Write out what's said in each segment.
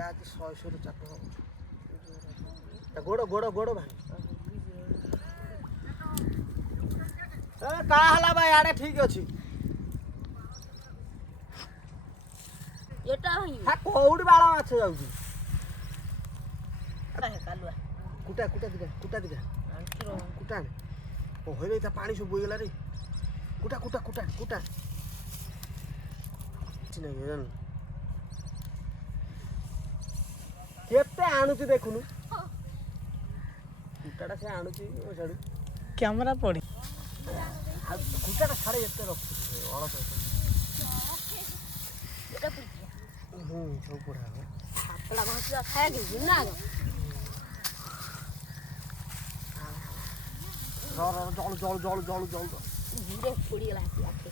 ପୁରା ଆଜି 100 ରୁ ଚାପ ହବ। ଗୋଡ଼ ଗୋଡ଼ ଗୋଡ଼ ଭାଇ କା ହେଲା ଭାଇ ଆଡ଼େ ଠିକ୍ ଅଛି। ଏଟା ଭାଇ କୋଉଠି ବାଳ ମାଛ ଯାଉଛି? କାଲୁଆ କୁଟା କୁଟା ଦିଟା କୁଟା ଦିଟା କୁଟା ଆଣେ। ଓ ହଇରେ ତା ପାଣି ସବୁ ବୋଇଗଲା ରେ। କୁଟା କୁଟା କୁଟା କୁଟା କିଛି ନାହିଁ ଜାଣିଲୁ କେତେ ଆଣୁଛି ଦେଖୁନୁ କୁଟାଟା ସେ ଆଣୁଛି ସିଆଡ଼ୁ କ୍ୟାମେରା ପଡ଼ି ଆଉ କୁଟାଟା ସାଡ଼େ ଏତେ ରଖୁଛି ଅଳପ ସବୁ ପଢ଼ା ହବ ଆପଲା ଘଷିବା ଖାଇକି ନା ଜଳୁ ଜଳୁ ଜଳୁ ଜଳୁ ଜଳୁ ଭିଡେ ପଡ଼ିଗଲା ଆଖି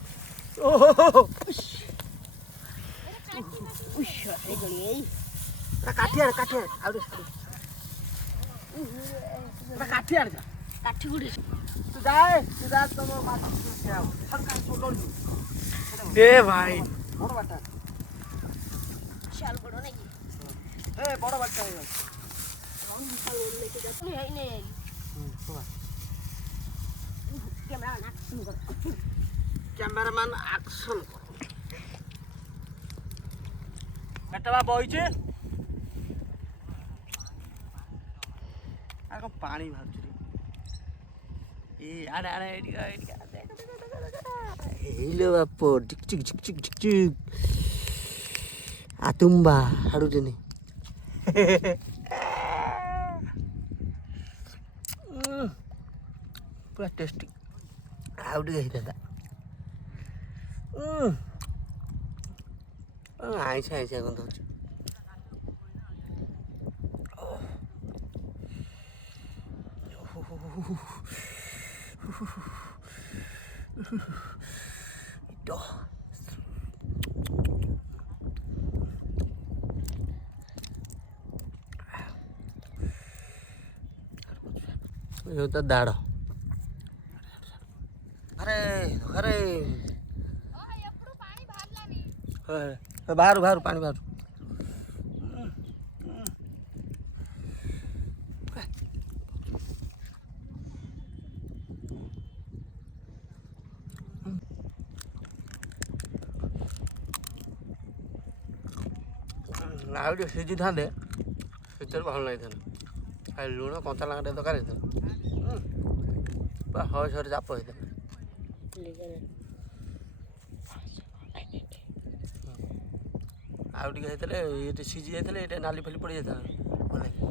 ଓହୋ କାଠି ଆଣେ କାଠି ଆଣେ ଆଉ କାଠି ଆଣେ କାଠି ଗୁଡ଼ି ତୁ ଯାଏ ତମ ଏ ଭାଇ ବଡ଼ ବାଟା ବିଶାଲ ବଡ଼ ନାଇଁ ଏ ବଡ଼ ବାଟା ହେଇଗଲା କ୍ୟାମେରାମ୍ୟାନ୍ ଆକ୍ସନ୍ କର ଏଟା ବା ବଇଛି ଆଉ କଣ ପାଣି ବାହାରୁଛି ଏ ଆଡ଼େ ଆଡ଼େ ହେଇଲୋ ବାପ ଝିକ୍ ଝିକ୍ ଝିକ୍ ଝିକ୍ ଝିକ୍ ଝିକ୍ ଆତୁମ୍ବା ହାଡ଼ୁଛନ୍ତି ପୁରା ଟେଷ୍ଟି ଆଉ ଟିକେ ହେଇଥାନ୍ତା ଆଇଁଷା ଆଇଁଷା ଗନ୍ଧ ହଉଛି ତା ଦାଢ଼ అరే అరే ବାହାରୁ ବାହାରୁ ପାଣି ବାହାରୁ ଆଉ ଟିକେ ସିଝିଥାନ୍ତେ ସେଥିରେ ଭଲ ଲାଗିଥାନ୍ତା ଖାଲି ଲୁଣ କଞ୍ଚା ଲଙ୍କା ଟିକେ ଦରକାର ହେଇଥାନ୍ତା ହଏ ସରେ ଚାପ ହେଇଥାନ୍ତା ଆଉ ଟିକେ ହେଇଥିଲେ ଏଠି ସିଝି ଯାଇଥିଲେ ଏଇଟା ନାଲି ଫାଲି ପଡ଼ି ଯାଇଥାନ୍ତା ଭଲ ଲାଗେ